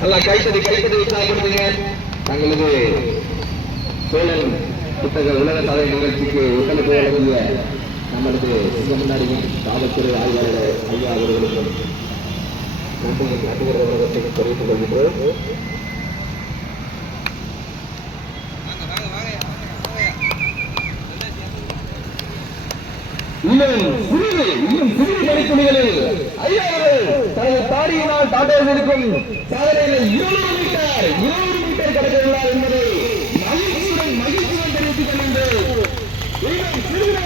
நல்லா கைத்தறி உற்சாகப்படுத்துங்க. தங்களது சோழன் புத்தக உலக சாதனை நிகழ்ச்சிக்கு ஒத்துழைப்பு வழங்கிய நமது சிங்கமன்னாரின் காவல்துறை ஆய்வாளர் ஐயா அவர்களுக்கும் நன்றியை நாட்டுகிற உலகத்தையும் தெரிவித்துக் கொள்கின்றோம். இன்னும் சிறிது மணித்துளிகளில் ஐயா அவர்கள் தனது தாடியினால் தாண்டுவதற்கும் சாதனையில் 20 மீட்டர் கடந்துள்ளார் என்பதை மகிழ்ச்சியுடன் தெரிவித்துக் கொள்கின்றோம். இன்னும் சிறிது